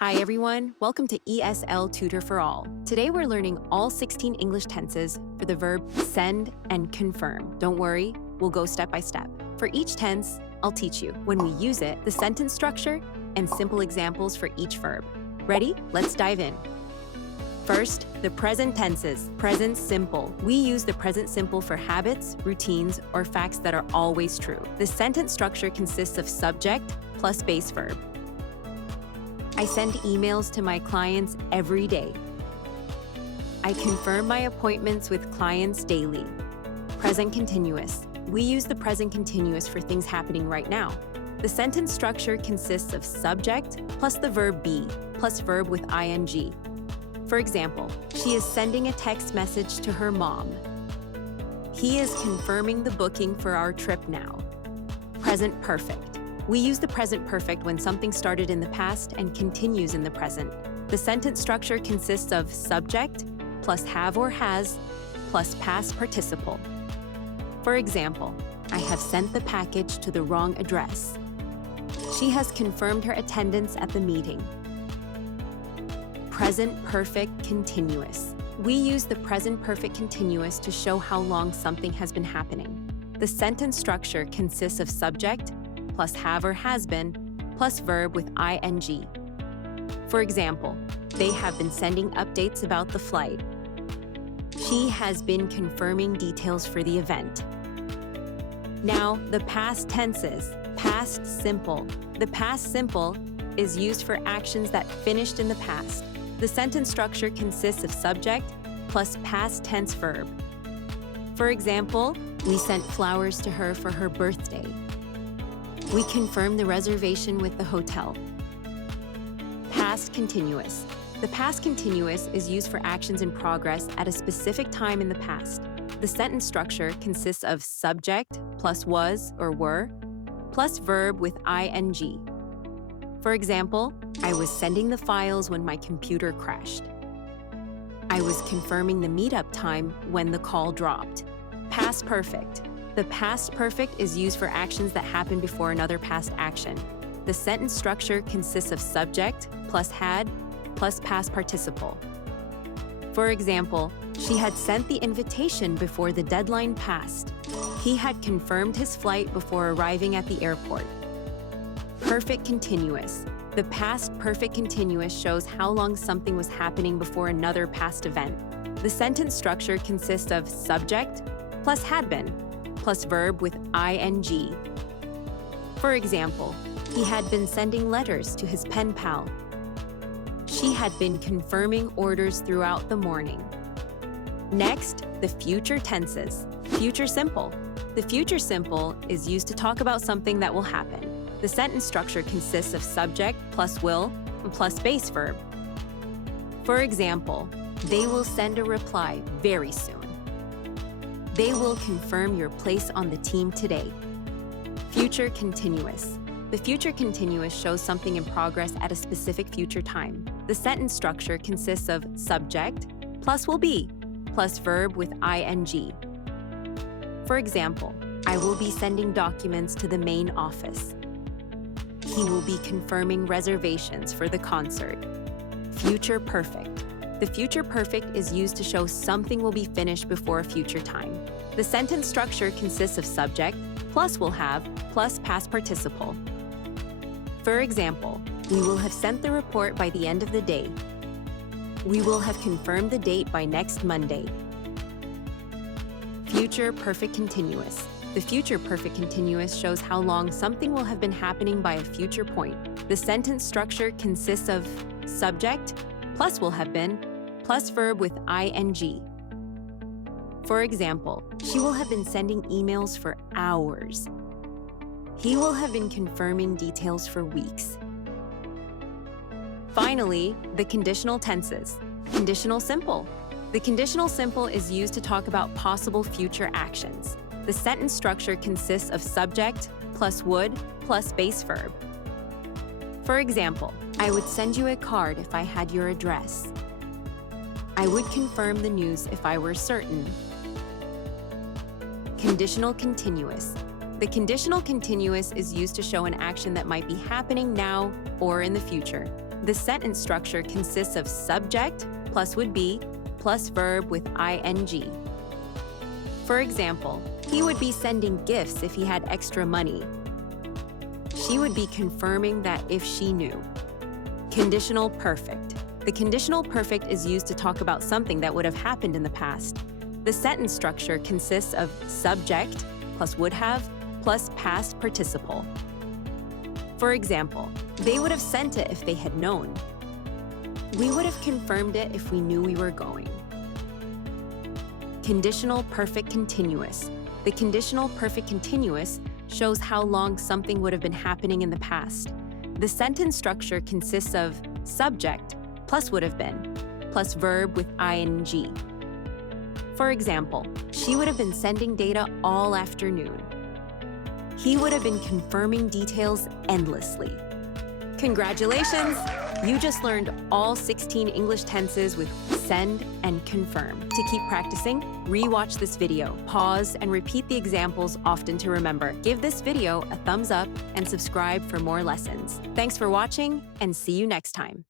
Hi everyone, welcome to ESL Tutor for All. Today we're learning all 16 English tenses for the verb send and confirm. Don't worry, we'll go step by step. For each tense, I'll teach you, when we use it, the sentence structure, and simple examples for each verb. Ready? Let's dive in. First, the present tenses. Present simple. We use the present simple for habits, routines, or facts that are always true. The sentence structure consists of subject plus base verb. I send emails to my clients every day. I confirm my appointments with clients daily. Present continuous. We use the present continuous for things happening right now. The sentence structure consists of subject plus the verb be plus verb with ing. For example, she is sending a text message to her mom. He is confirming the booking for our trip now. Present perfect. We use the present perfect when something started in the past and continues in the present. The sentence structure consists of subject plus have or has plus past participle. For example, I have sent the package to the wrong address. She has confirmed her attendance at the meeting. Present perfect continuous. We use the present perfect continuous to show how long something has been happening. The sentence structure consists of subject plus have or has been plus verb with ing. For example, they have been sending updates about the flight. She has been confirming details for the event. Now, the past tenses. Past simple. The past simple is used for actions that finished in the past. The sentence structure consists of subject plus past tense verb. For example, we sent flowers to her for her birthday. We confirmed the reservation with the hotel. Past continuous. The past continuous is used for actions in progress at a specific time in the past. The sentence structure consists of subject plus was or were plus verb with ing. For example, I was sending the files when my computer crashed. I was confirming the meetup time when the call dropped. Past perfect. The past perfect is used for actions that happen before another past action. The sentence structure consists of subject plus had plus past participle. For example, she had sent the invitation before the deadline passed. He had confirmed his flight before arriving at the airport. Perfect continuous. The past perfect continuous shows how long something was happening before another past event. The sentence structure consists of subject plus had been plus verb with ing. For example, he had been sending letters to his pen pal. She had been confirming orders throughout the morning. Next, the future tenses. Future simple. The future simple is used to talk about something that will happen. The sentence structure consists of subject plus will plus base verb. For example, they will send a reply very soon. They will confirm your place on the team today. Future continuous. The future continuous shows something in progress at a specific future time. The sentence structure consists of subject plus will be plus verb with ing. For example, I will be sending documents to the main office. He will be confirming reservations for the concert. Future perfect. The future perfect is used to show something will be finished before a future time. The sentence structure consists of subject plus will have plus past participle. For example, we will have sent the report by the end of the day. We will have confirmed the date by next Monday. Future perfect continuous. The future perfect continuous shows how long something will have been happening by a future point. The sentence structure consists of subject plus will have been plus verb with ing. For example, she will have been sending emails for hours. He will have been confirming details for weeks. Finally, the conditional tenses. Conditional simple. The conditional simple is used to talk about possible future actions. The sentence structure consists of subject plus would plus base verb. For example, I would send you a card if I had your address. I would confirm the news if I were certain. Conditional continuous. The conditional continuous is used to show an action that might be happening now or in the future. The sentence structure consists of subject plus would be plus verb with ing. For example, he would be sending gifts if he had extra money. She would be confirming that if she knew. Conditional perfect. The conditional perfect is used to talk about something that would have happened in the past. The sentence structure consists of subject plus would have plus past participle. For example, they would have sent it if they had known. We would have confirmed it if we knew we were going. Conditional perfect continuous. The conditional perfect continuous shows how long something would have been happening in the past. The sentence structure consists of subject plus would have been plus verb with ing. For example, she would have been sending data all afternoon. He would have been confirming details endlessly. Congratulations! You just learned all 16 English tenses with send and confirm. To keep practicing, re-watch this video, pause, and repeat the examples often to remember. Give this video a thumbs up and subscribe for more lessons. Thanks for watching, and see you next time.